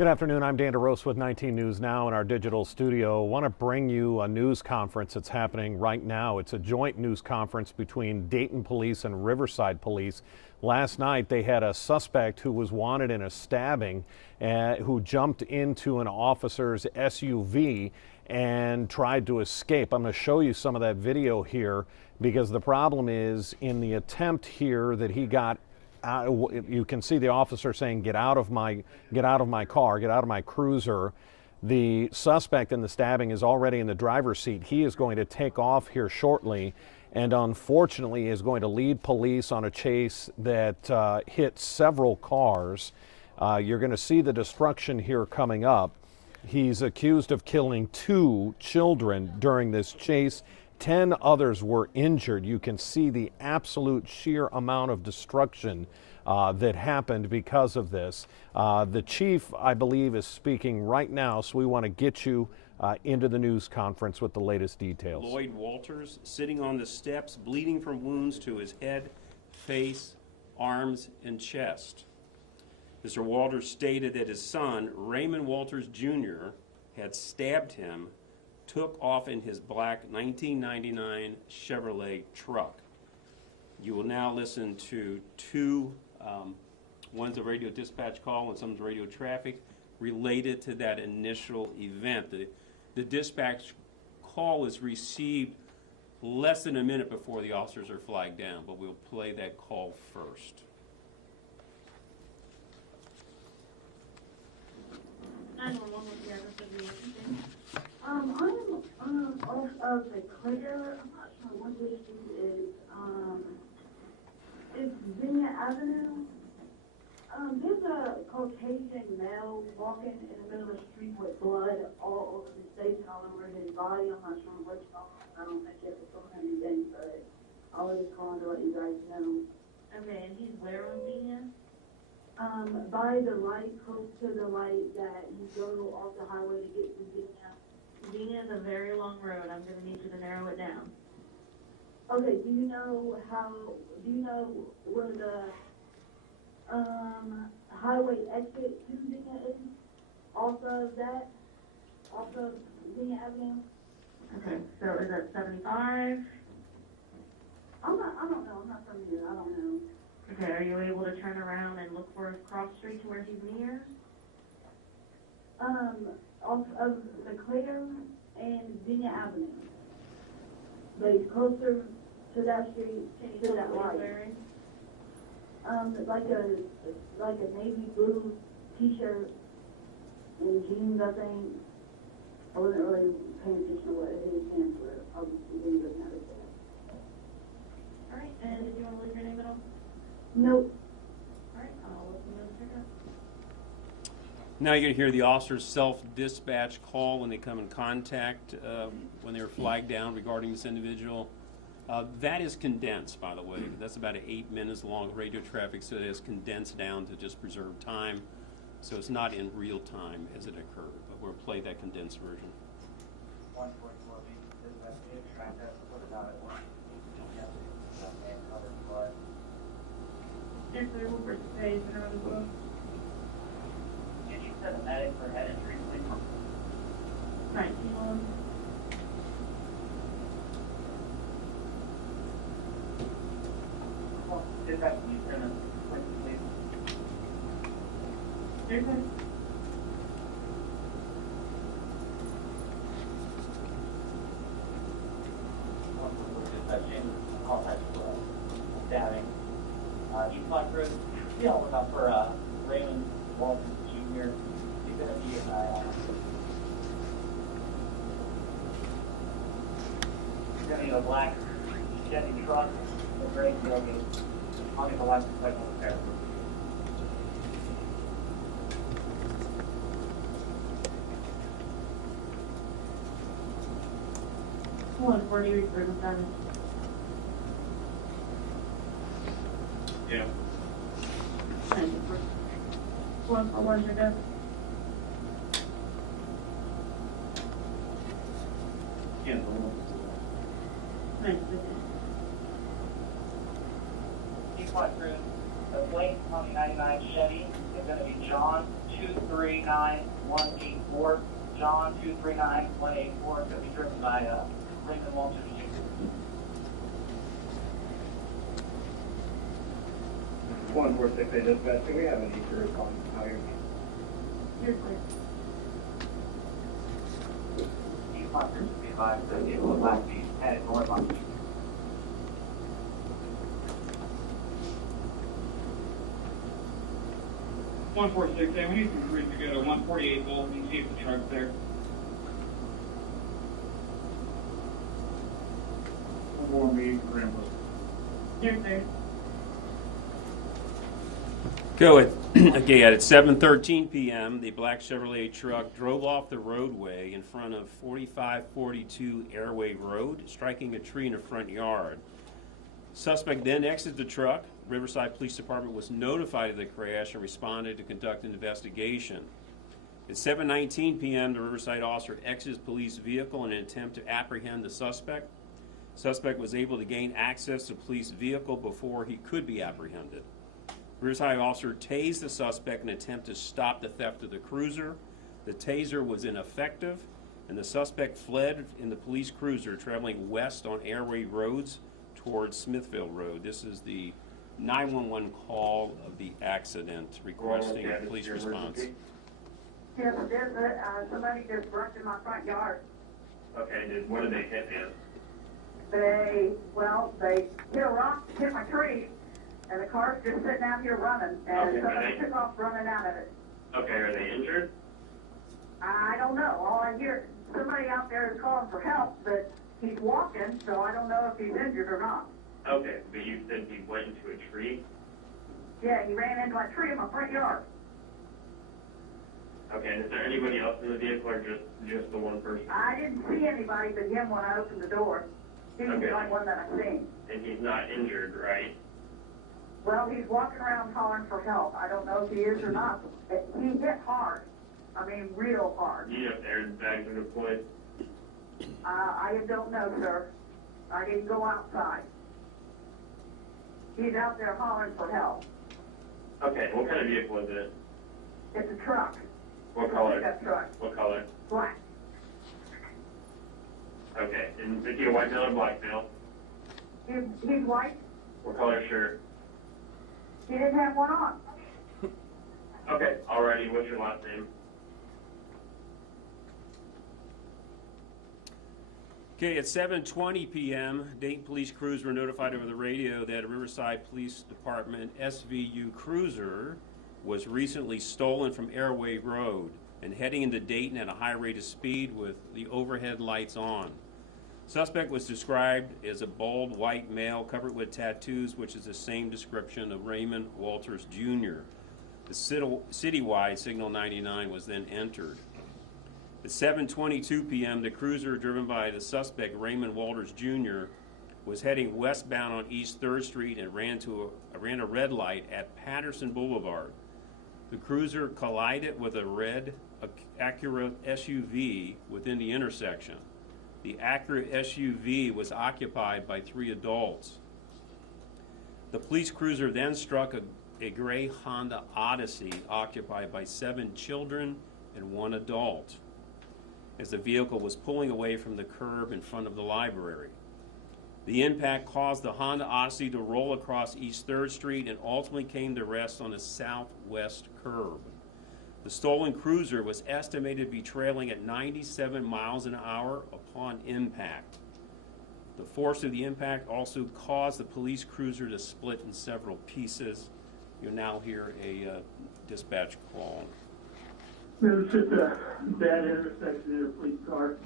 Good afternoon. I'm Dan DeRose with 19 News Now in our digital studio. I want to bring you a news conference that's happening right now. It's a joint news conference between Dayton Police and Riverside Police. Last night they had a suspect who was wanted in a stabbing who jumped into an officer's SUV and tried to escape. I'm going to show you some of that video here because the problem is in the attempt here that he got you can see the officer saying, get out of my car, get out of my cruiser. The suspect in the stabbing is already in the driver's seat. He is going to take off here shortly and unfortunately is going to lead police on a chase that hit several cars. You're going to see the destruction here coming up. He's accused of killing 2 children during this chase. 10 others were injured. You can see the absolute sheer amount of destruction that happened because of this. The chief, I believe, is speaking right now, so we want to get you into the news conference with the latest details. Lloyd Walters sitting on the steps, bleeding from wounds to his head, face, arms, and chest. Mr. Walters stated that his son, Raymond Walters Jr., had stabbed him, took off in his black 1999 Chevrolet truck. You will now listen to 2, one's a radio dispatch call and some's radio traffic related to that initial event. The dispatch call is received less than a minute before the officers are flagged down, but we'll play that call first. 911 with the address of the incident. I'm off of the Clear. I'm not sure what this street is. It's Virginia Avenue. There's a Caucasian male walking in the middle of the street with blood all over his face and all over his body. I'm not sure what's wrong. I don't think you have to tell him anything, but I was just calling to let you guys know. Okay, and he's where on Virginia? By the light, close to the light that you go off the highway to get to Virginia. Virginia is a very long road. I'm going to need you to narrow it down. Okay, do you know where the highway exit to Virginia is? Off of Virginia Avenue? Okay, so is that 75? I don't know, I'm not from here, I don't know. Okay, are you able to turn around and look for his cross street to where he's near? Off of the Clear and Virginia Avenue. But he's closer to that street, to that light. Like a navy blue t-shirt and jeans, I think. I wasn't really paying attention to what his pants were. I was really looking at it there. All right, and did you want to leave your name at all? Nope. All right, I'll let them know to check out. Now you're going to hear the officer's self-dispatch call when they come in contact, when they were flagged down regarding this individual. That is condensed, by the way. That's about 8 minutes long radio traffic, so it is condensed down to just preserve time. So it's not in real time as it occurred, but we'll play that condensed version. 144 investigated, trying to put it out at 1. Yes, sir, we'll first page and around as well. Can you set a medic for head injury, please? 19 Dispatch, can you turn the quick, please? There's a Dispatch, James, call type for stabbing. East Block Road, be on the lookout for Raymond Walters Jr. He's going to be in a black Chevy truck with gray tailgate. I'll get the license plate on the pair. one 40 recruitment damage. Yeah. And one your death. Yeah. Thanks. East Block Road, a Blake 99 Chevy, going to be John 239184. John 239184 is going to be driven by Raymond Walters Jr. 1468 dispatch, do we have any crews on out here? You're clear. East Line Group to be advised that it will not be headed north on Street. One 468, we need some crews to go to 148 Volt and see if the truck's there. One more meeting for Rambo. You're clear. Go at, again, at 7:13 p.m., the black Chevrolet truck drove off the roadway in front of 4542 Airway Road, striking a tree in the front yard. Suspect then exited the truck. Riverside Police Department was notified of the crash and responded to conduct an investigation. At 7:19 p.m., the Riverside officer exited his police vehicle in an attempt to apprehend the suspect. Suspect was able to gain access to the police vehicle before he could be apprehended. Riverside officer tased the suspect in an attempt to stop the theft of the cruiser. The taser was ineffective, and the suspect fled in the police cruiser traveling west on Airway Roads towards Smithfield Road. This is the 911 call of the accident requesting a police response. Yes, somebody just brushed in my front yard. Okay, what did they hit, man? They hit a rock, hit my tree, and the car's just sitting out here running, and Okay, somebody took off running out of it. Okay, are they injured? I don't know. All I hear, somebody out there is calling for help, but he's walking, so I don't know if he's injured or not. Okay, but you said he went into a tree? Yeah, he ran into my tree in my front yard. Okay, and is there anybody else in the vehicle or just the one person? I didn't see anybody but him when I opened the door. He was Okay. the only one that I seen. And he's not injured, right? Well, he's walking around calling for help. I don't know if he is or not. He hit hard. I mean, real hard. Do you know if airbags are deployed? I don't know, sir. I didn't go outside. He's out there hollering for help. Okay, what kind of vehicle is it? It's a truck. What It's a color? pickup truck. What color? Black. Okay, and is he a white male or black male? He's white. What color shirt? He didn't have one on. Okay, alrighty, what's your last name? Okay, at 7:20 p.m., Dayton police crews were notified over the radio that a Riverside Police Department SVU cruiser was recently stolen from Airway Road and heading into Dayton at a high rate of speed with the overhead lights on. Suspect was described as a bald white male covered with tattoos, which is the same description of Raymond Walters Jr. The citywide Signal 99 was then entered. At 7:22 p.m., the cruiser driven by the suspect, Raymond Walters Jr., was heading westbound on East 3rd Street and ran a red light at Patterson Boulevard. The cruiser collided with a red Acura SUV within the intersection. The Acura SUV was occupied by 3 adults. The police cruiser then struck a gray Honda Odyssey occupied by 7 children and 1 adult as the vehicle was pulling away from the curb in front of the library. The impact caused the Honda Odyssey to roll across East 3rd Street and ultimately came to rest on the southwest curb. The stolen cruiser was estimated to be trailing at 97 miles an hour upon impact. The force of the impact also caused the police cruiser to split in several pieces. You'll now hear a dispatch call. It was just a bad intersection in a police car,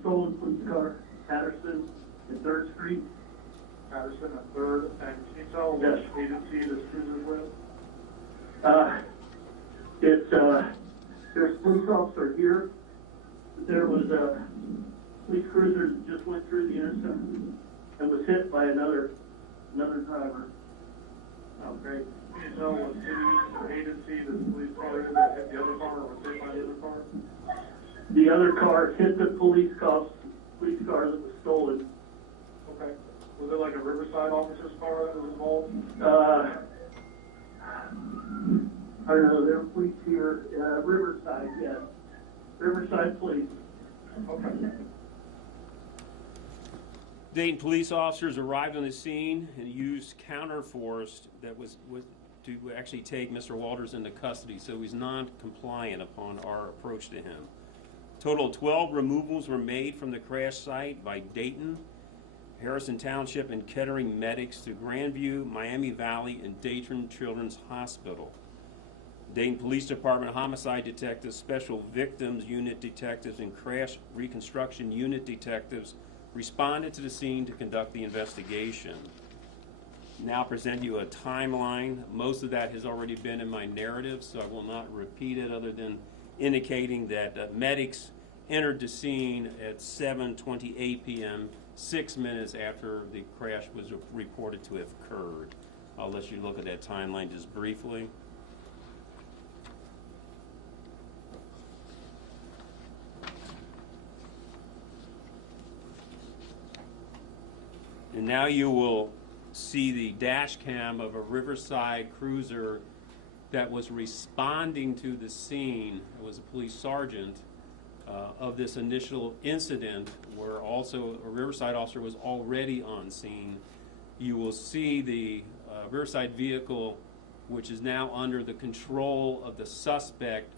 stolen police car, Patterson and 3rd Street. Patterson and 3rd, and can you tell Yes. which agency this cruiser's with? There's a police officer here. There was a police cruiser that just went through the intersection and was hit by another driver. Oh, great. Can you tell what city or agency this police car is that hit the other car or was hit by the other car? The other car hit the police car that was stolen. Okay. Was it like a Riverside officer's car that was involved? I don't know, Dayton police officers arrived on the scene and used counterforce that was to actually take Mr. Walters into custody, so he's non-compliant upon our approach to him. Total of 12 removals were made from the crash site by Dayton, Harrison Township, and Kettering medics to Grandview, Miami Valley, and Dayton Children's Hospital. Dayton Police Department homicide detectives, special victims unit detectives, and crash reconstruction unit detectives responded to the scene to conduct the investigation. Now present you a timeline. Most of that has already been in my narrative, so I will not repeat it other than indicating that medics entered the scene at 7:28 p.m., 6 minutes after the crash was reported to have occurred. I'll let you look at that timeline just briefly. And now you will see the dash cam of a Riverside cruiser that was responding to the scene. It was a police sergeant of this initial incident, where also a Riverside officer was already on scene. You will see the Riverside vehicle, which is now under the control of the suspect,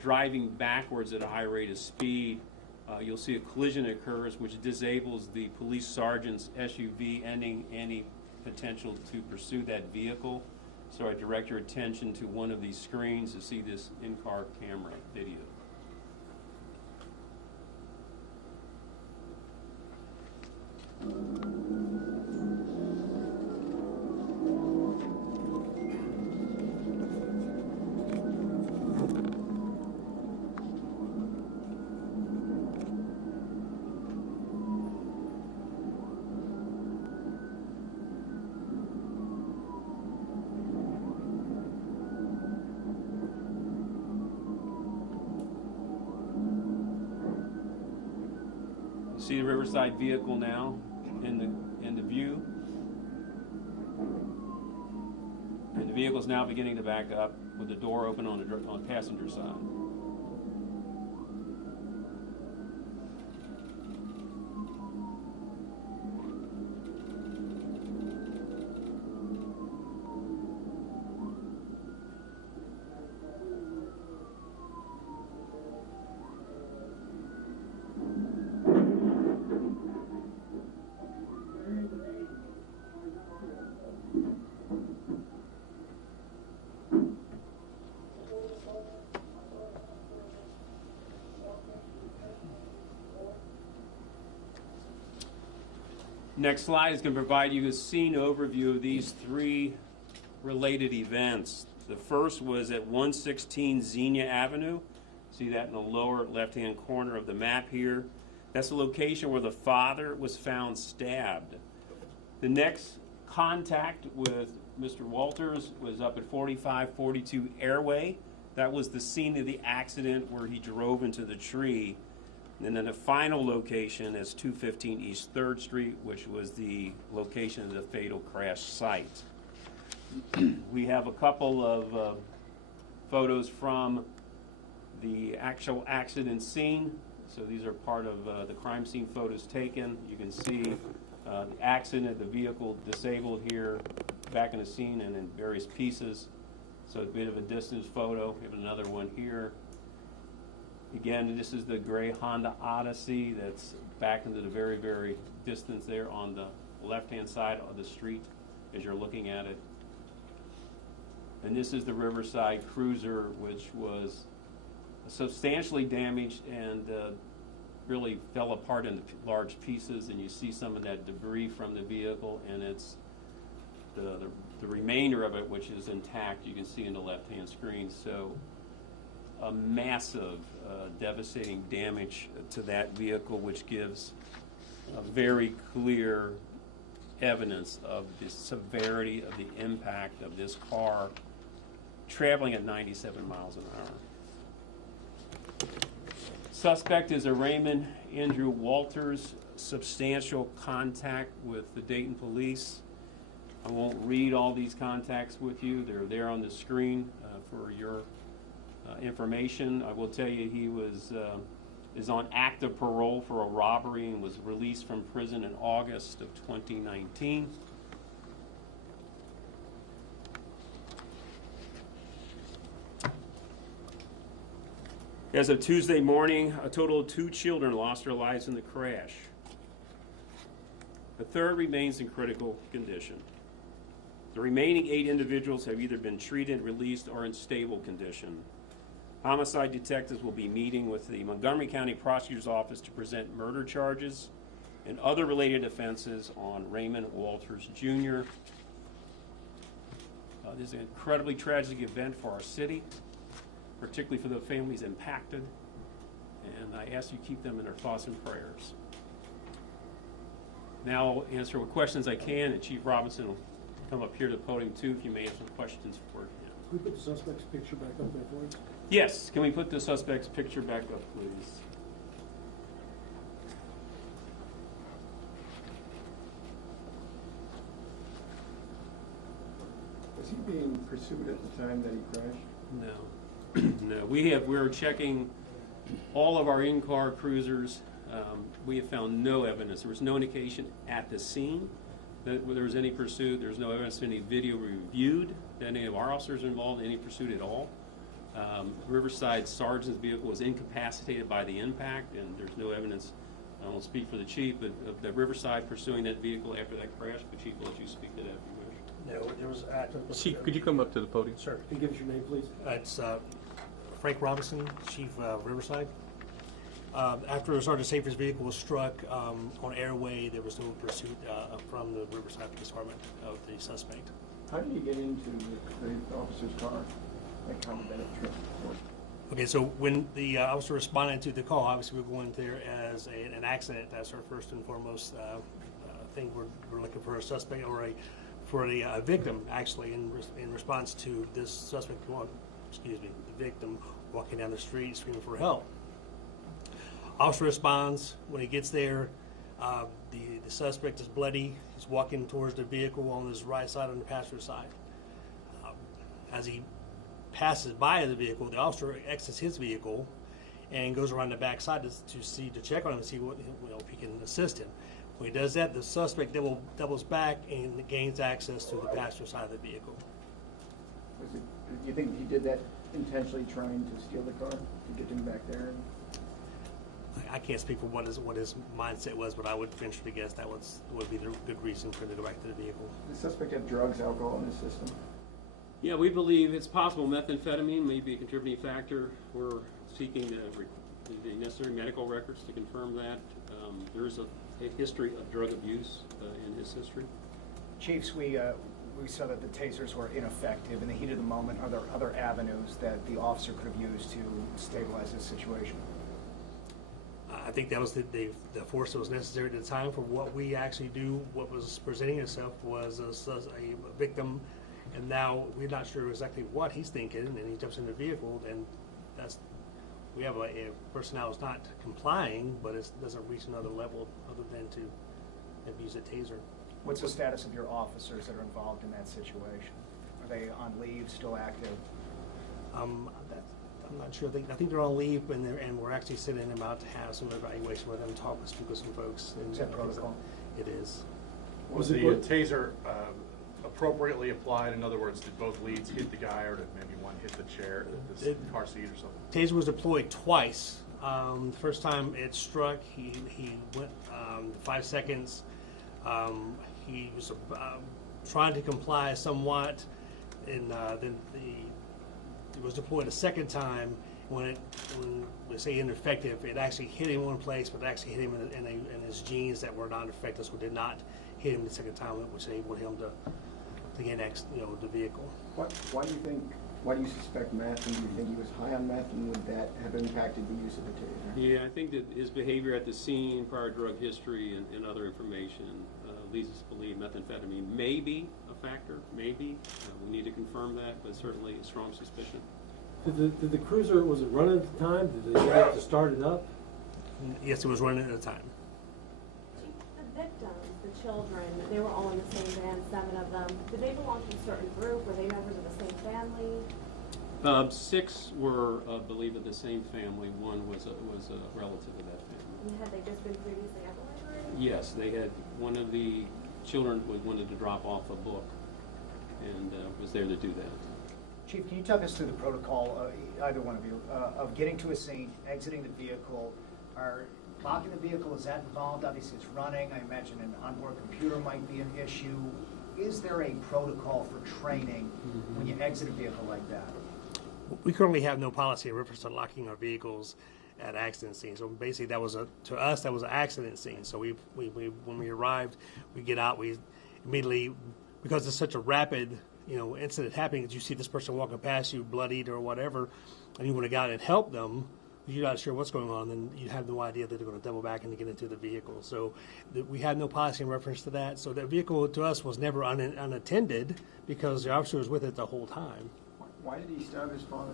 driving backwards at a high rate of speed. You'll see a collision occurs, which disables the police sergeant's SUV, ending any potential to pursue that vehicle. So I direct your attention to one of these screens to see this in-car camera video. See the Riverside vehicle now in the view, and the vehicle is now beginning to back up with the door open on the passenger side. Next slide is going to provide you a scene overview of these three related events. The first was at 116 Xenia Avenue. See that in the lower left-hand corner of the map here. That's the location where the father was found stabbed. The next contact with Mr. Walters was up at 4542 Airway. That was the scene of the accident where he drove into the tree. And then the final location is 215 East 3rd Street, which was the location of the fatal crash site. We have a couple of photos from the actual accident scene. So these are part of the crime scene photos taken. You can see the accident, the vehicle disabled here, back in the scene and in various pieces. So a bit of a distance photo. We have another one here. Again, this is the gray Honda Odyssey that's back into the very, very distance there on the left-hand side of the street as you're looking at it. And this is the Riverside Cruiser, which was substantially damaged and really fell apart into large pieces, and you see some of that debris from the vehicle, and it's the remainder of it, which is intact, you can see in the left-hand screen. So a massive, devastating damage to that vehicle, which gives a very clear evidence of the severity of the impact of this car traveling at 97 miles an hour. Suspect is a Raymond Andrew Walters, substantial contact with the Dayton police. I won't read all these contacts with you. They're there on the screen for your information. I will tell you he was is on active parole for a robbery and was released from prison in August of 2019. As of Tuesday morning, a total of 2 children lost their lives in the crash. The third remains in critical condition. The remaining 8 individuals have either been treated, released, or in stable condition. Homicide detectives will be meeting with the Montgomery County Prosecutor's Office to present murder charges and other related offenses on Raymond Walters Jr. This is an incredibly tragic event for our city, particularly for the families impacted, and I ask you keep them in their thoughts and prayers. Now I'll answer what questions I can, and Chief Robinson will come up here to the podium too if you may have some questions for him. Can we put the suspect's picture back up there for us? Yes, can we put the suspect's picture back up, please? Was he being pursued at the time that he crashed? No. No, we're checking all of our in-car cruisers. We have found no evidence. There was no indication at the scene that there was any pursuit. There's no evidence of any video reviewed that any of our officers are involved in any pursuit at all. Riverside Sergeant's vehicle was incapacitated by the impact, and there's no evidence, I won't speak for the chief, but of the Riverside pursuing that vehicle after that crash. But Chief, will let you speak to that if you wish. No, there was. Chief, could you come up to the podium? Sir, can you give us your name, please? It's Frank Robinson, Chief Riverside. After Sergeant Safety's vehicle was struck on Airway, there was no pursuit from the Riverside Police Department of the suspect. How did you get into the officer's car? Like how did that trip work? Okay, so when the officer responded to the call, obviously we were going there as an accident. That's our first and foremost thing. We're looking for a suspect or a victim, actually, in response to this suspect, the victim walking down the street screaming for help. Officer responds. When he gets there, the suspect is bloody. He's walking towards the vehicle on his right side, on the passenger side. As he passes by the vehicle, the officer exits his vehicle and goes around the back side to check on him and see if he can assist him. When he does that, the suspect doubles back and gains access to the passenger side of the vehicle. Do you think he did that intentionally, trying to steal the car to get him back there? I can't speak for what his mindset was, but I would venture to guess that would be the good reason for him to go back to the vehicle. Does the suspect have drugs, alcohol in his system? Yeah, we believe it's possible methamphetamine may be a contributing factor. We're seeking the necessary medical records to confirm that. There is a history of drug abuse in his history. Chiefs, we saw that the tasers were ineffective. In the heat of the moment, are there other avenues that the officer could have used to stabilize his situation? I think that was the force that was necessary at the time for what we actually do. What was presenting itself was a victim, and now we're not sure exactly what he's thinking, and he jumps in the vehicle, and we have a personnel who's not complying, but it doesn't reach another level other than to abuse a taser. What's the status of your officers that are involved in that situation? Are they on leave, still active? I'm not sure. I think they're on leave, and we're actually sending them out to have some evaluation with them, speak with some folks. Is that protocol? It is. Was the taser appropriately applied? In other words, did both leads hit the guy, or did maybe one hit the chair, the car seat or something? Taser was deployed twice. The first time it struck, he went 5 seconds. He was trying to comply somewhat, and then it was deployed a second time. When we say ineffective, it actually hit him in one place, but it actually hit him in his jeans that were not effective, so did not hit him the second time, which enabled him to gain the vehicle. Why do you suspect meth, and do you think he was high on meth, and would that have impacted the use of the taser? Yeah, I think that his behavior at the scene, prior drug history, and other information leads us to believe methamphetamine may be a factor, maybe. We need to confirm that, but certainly a strong suspicion. Did the cruiser, was it running at the time? Did they have to start it up? Yes, it was running at the time. The victims, the children, they were all in the same van, 7 of them. Did they belong to a certain group? Were they members of the same family? 6 were believed of the same family. One was a relative of that family. And had they just been previously evaluated? Yes, they had one of the children wanted to drop off a book and was there to do that. Chief, can you talk us through the protocol, either one of you, of getting to a scene, exiting the vehicle? Are locking the vehicle, is that involved? Obviously, it's running. I imagine an onboard computer might be an issue. Is there a protocol for training when you exit a vehicle like that? We currently have no policy in reference to locking our vehicles at accident scenes. So basically, that was to us that was an accident scene. So we when we arrived, we get out, we immediately, because it's such a rapid incident happening, that you see this person walking past you, bloodied or whatever, and you want to go out and help them. You're not sure what's going on, then you have no idea that they're going to double back and get into the vehicle. So we had no policy in reference to that. So that vehicle to us was never unattended because the officer was with it the whole time. Why did he stab his father?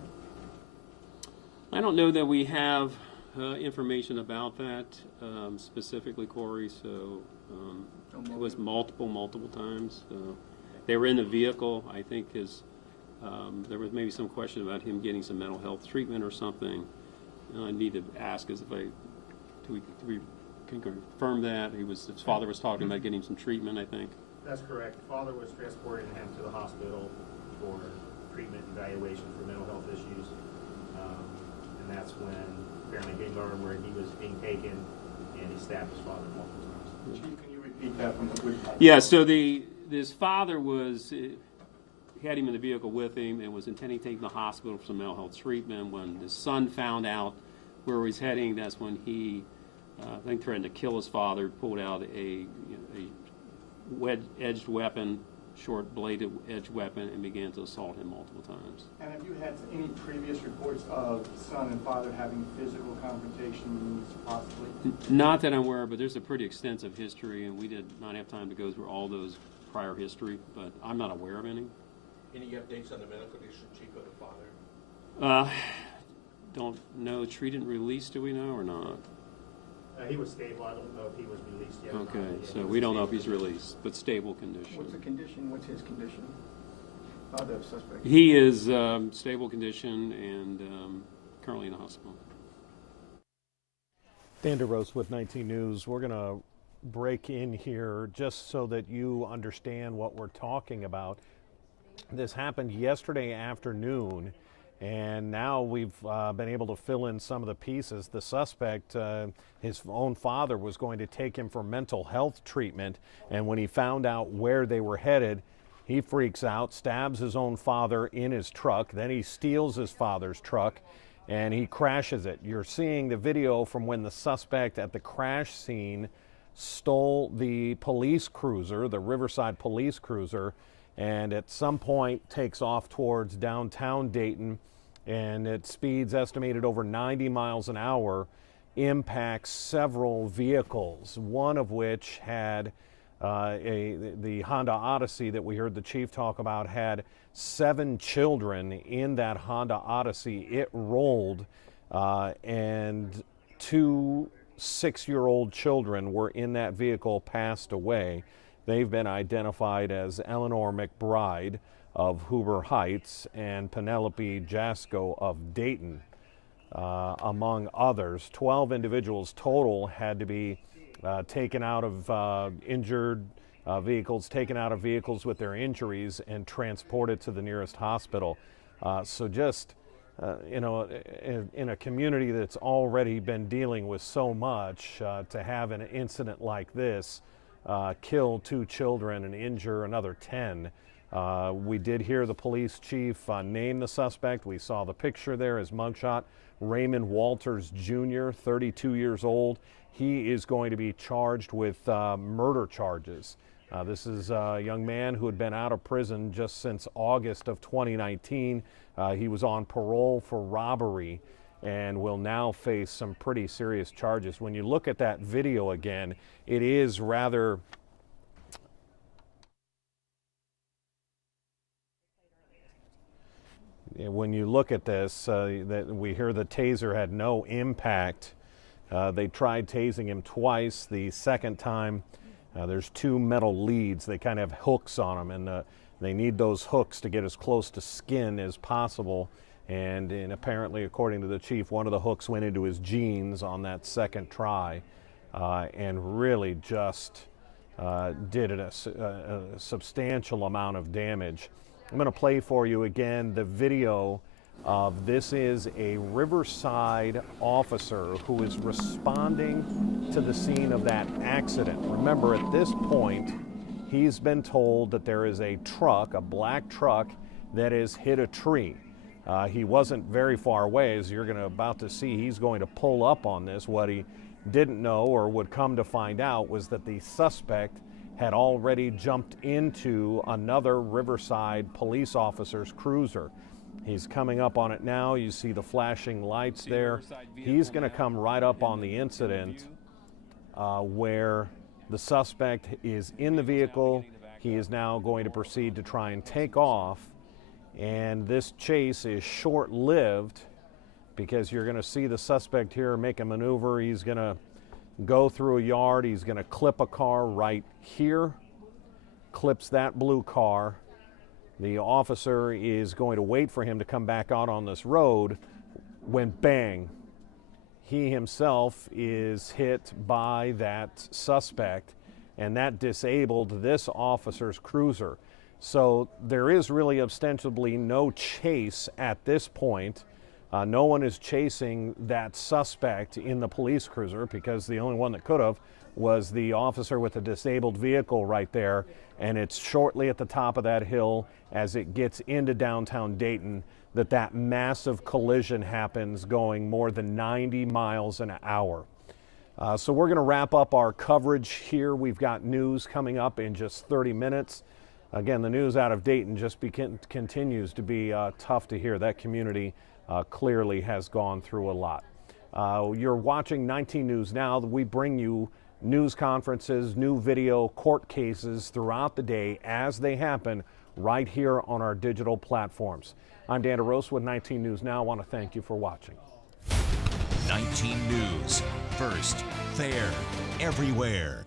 I don't know that we have information about that specifically, Corey. So it was multiple times. They were in the vehicle. I think there was maybe some question about him getting some mental health treatment or something. I need to ask do we can confirm that his father was talking about getting some treatment. I think that's correct. The father was transporting him to the hospital for treatment, evaluation for mental health issues, and that's when apparently he learned where he was being taken, and he stabbed his father multiple times. Chief, can you repeat that from the quick? Yeah. So his father had him in the vehicle with him and was intending to take him to the hospital for some mental health treatment. When his son found out where he was heading, that's when he, I think, threatened to kill his father, pulled out a wedge-edged weapon, short-bladed edged weapon, and began to assault him multiple times. And have you had any previous reports of son and father having physical confrontations, possibly? Not that I'm aware of, but there's a pretty extensive history, and we did not have time to go through all those prior history, but I'm not aware of any. Any updates on the medical condition, Chief, of the father? Don't know. Treated and released, do we know or not? He was stable. I don't know if he was released yet. Okay, so we don't know if he's released, but stable condition. What's the condition? What's his condition? The suspect. He is stable condition and currently in the hospital. Dan DeRose with 19 News. We're going to break in here just so that you understand what we're talking about. This happened yesterday afternoon, and now we've been able to fill in some of the pieces. The suspect, his own father, was going to take him for mental health treatment, and when he found out where they were headed, he freaks out, stabs his own father in his truck, then he steals his father's truck, and he crashes it. You're seeing the video from when the suspect at the crash scene stole the police cruiser, the Riverside police cruiser, and at some point takes off towards downtown Dayton, and at speeds estimated over 90 miles an hour, impacts several vehicles, one of which had the Honda Odyssey that we heard the chief talk about had 7 children in that Honda Odyssey. It rolled, and 2 6-year-old children were in that vehicle, passed away. They've been identified as Eleanor McBride of Huber Heights and Penelope Jasko of Dayton, among others. 12 individuals total had to be taken out of injured vehicles, taken out of vehicles with their injuries and transported to the nearest hospital. So just, in a community that's already been dealing with so much, to have an incident like this, kill 2 children and injure another 10. We did hear the police chief name the suspect. We saw the picture there, his mugshot. Raymond Walters Jr., 32 years old. He is going to be charged with murder charges. This is a young man who had been out of prison just since August of 2019. He was on parole for robbery and will now face some pretty serious charges. When you look at that video again, it is rather when you look at this, that we hear the taser had no impact. They tried tasing him twice. The second time, there's 2 metal leads. They kind of have hooks on them, and they need those hooks to get as close to skin as possible. And apparently, according to the chief, one of the hooks went into his jeans on that second try, and really just did a substantial amount of damage. I'm going to play for you again the video of this is a Riverside officer who is responding to the scene of that accident. Remember, at this point, he's been told that there is a truck, a black truck, that has hit a tree. He wasn't very far away, as you're about to see. He's going to pull up on this. What he didn't know, or would come to find out, was that the suspect had already jumped into another Riverside police officer's cruiser. He's coming up on it now. You see the flashing lights there. He's going to come right up on the incident where the suspect is in the vehicle. He is now going to proceed to try and take off. And this chase is short-lived because you're going to see the suspect here make a maneuver. He's going to go through a yard. He's going to clip a car right here, clips that blue car. The officer is going to wait for him to come back out on this road when bang, he himself is hit by that suspect, and that disabled this officer's cruiser. So there is really ostensibly no chase at this point. No one is chasing that suspect in the police cruiser because the only one that could have was the officer with the disabled vehicle right there. And it's shortly at the top of that hill as it gets into downtown Dayton that massive collision happens going more than 90 miles an hour. So we're going to wrap up our coverage here. We've got news coming up in just 30 minutes. Again, the news out of Dayton just continues to be tough to hear. That community clearly has gone through a lot. You're watching 19 News Now. We bring you news conferences, new video, court cases throughout the day as they happen right here on our digital platforms. I'm Dan DeRosa with 19 News Now. I want to thank you for watching. 19 News, first, fair, everywhere.